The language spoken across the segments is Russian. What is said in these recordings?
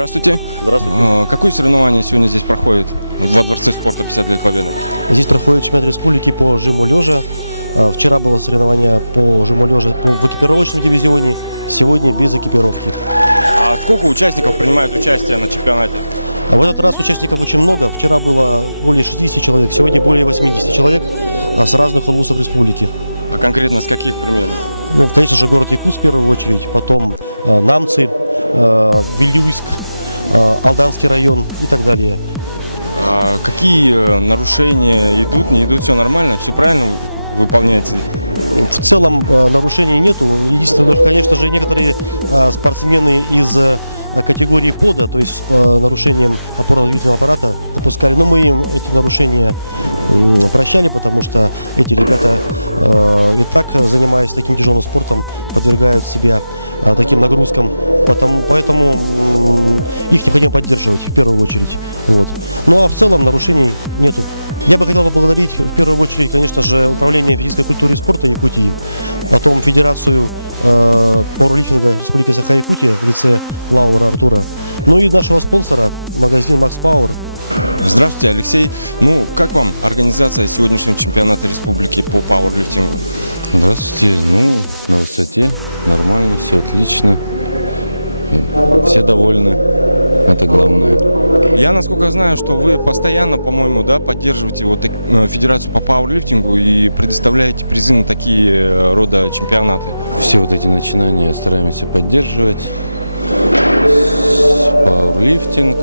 Здравствуйте. Здравствуйте. Какое соревнование сегодня здесь проходит во Дворце спорта 50 лет Победы? Здесь проходит чемпионат республики по жиму лежа. Вчера было соревнование по жиму лежа в экипировочном дивизионе, сегодня без экипировки. А сколько участников принимает участие на чемпионате? В этот раз участников очень много. Вчера было более 60 человек, сегодня более 80 человек с разных улусов республики. А конкретно с каких примерно? Ну, конечно же, город Якутск в первую очередь, потом Намцы, Вильюйск, Алданский район и так далее. А какие нарушения идут, не идут, все нормально, все правильно выполняется? В целом нарушений нету. Единственное, что, конечно же, некоторые спортсмены из категории пода, то есть с нарушением опорно-двигательного аппарата допускали. Но мы им эти нарушения прощали, потому что эти ребята и так, занимаясь таким тяжелым спортом, подвергают себя таким нагрузкам. Поэтому их необходимо поддерживать в первую очередь. Вот. Ну а в целом нарушений нету. Я бы хотел поблагодарить в первую очередь, конечно же, Управление физической культуры и спорта Якутии, потом Федерацию пауэрлифтинга Республики Саха-Якутия в лице Лаура Артура, ну и нашего спонсора, магазин Max Power. Здравствуйте, Алексей. Ну, как вам организация сегодняшнего чемпионата республики по пауэрлифтингу? Здравствуйте. Ну, на высоте, нормально, все отлично. И все довольны. Это главное. Я, насколько знаю, что вы постоянно, по-моему, да, поддерживаете вот Федерацию по пауэрлифтингу и предоставляете призы на такие рода чемпионаты. Все вот эти начинания стараемся поддерживать. Пауэрлифтинг,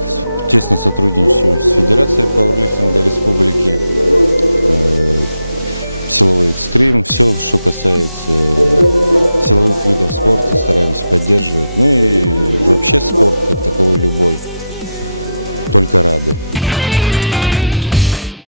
тесно сотрудничаем с Федерацией пауэрлифтинга Республики. Силовой экстрим, все, что касается силовых видов спорта, стараемся поддерживать. Ну и вообще спорт как таковой любой. Только рады.